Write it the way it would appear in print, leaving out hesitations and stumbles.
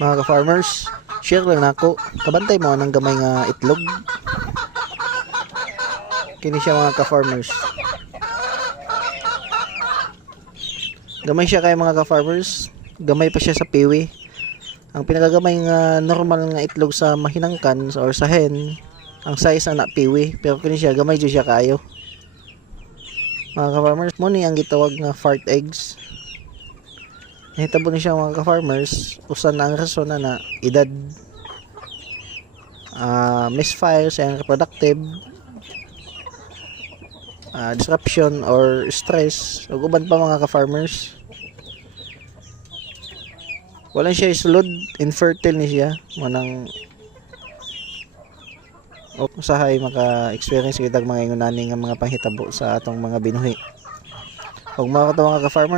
Mga ka-farmers, share lang nako. Kabantay mo ng gamay nga itlog. Kini siya mga ka-farmers. Gamay siya kay mga ka-farmers. Gamay pa siya sa piwi. Ang pinakagamay nga normal nga itlog sa mahinangkan or sa hen, ang size na piwi. Pero kini siya gamay jud siya kayo. Mga ka-farmers, mo ni ang gitawag nga fart eggs. Nahitabo ni siya mga ka-farmers. Usan na ang rason na edad, misfire sa reproductive, disruption or stress ug uban pa mga ka-farmers. Wala siya isulod, infertile ni siya manang usahay maka-experience kitag mga ingunani nga mga panghitabo sa atong mga binuhi. Ug mga ka-farmers,